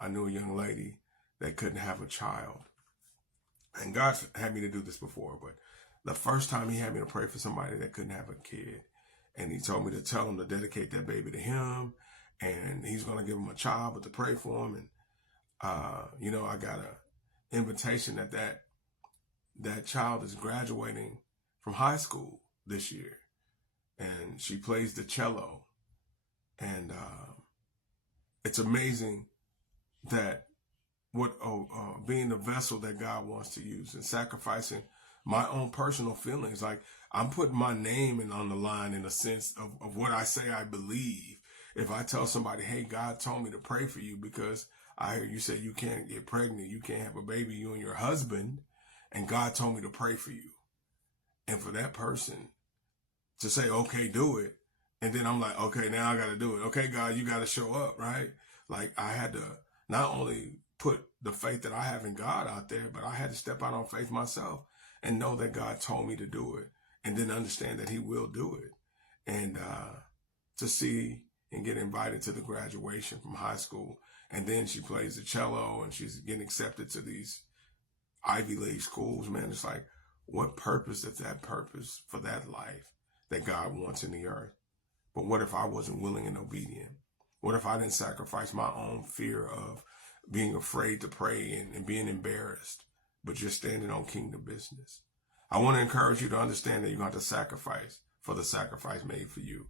I knew a young lady that couldn't have a child. And God had me to do this before, but the first time he had me to pray for somebody that couldn't have a kid, and he told me to tell him to dedicate that baby to him, and he's going to give him a child, but to pray for him. And, I got an invitation that child is graduating from high school this year, and she plays the cello. And it's amazing that being the vessel that God wants to use and sacrificing my own personal feelings. Like, I'm putting my name on the line in a sense of what I say I believe. If I tell somebody, hey, God told me to pray for you because I hear you say you can't get pregnant, you can't have a baby, you and your husband, and God told me to pray for you. And for that person to say, okay, do it. And then I'm like, okay, now I got to do it. Okay, God, you got to show up, right? Like, I had to not only put the faith that I have in God out there, but I had to step out on faith myself and know that God told me to do it, and then understand that he will do it. And to see and get invited to the graduation from high school, and then she plays the cello and she's getting accepted to these Ivy League schools, man, it's like, what purpose is that purpose for that life that God wants in the earth? But what if I wasn't willing and obedient? What if I didn't sacrifice my own fear of being afraid to pray and being embarrassed, but just standing on kingdom business? I want to encourage you to understand that you're going to have to sacrifice for the sacrifice made for you.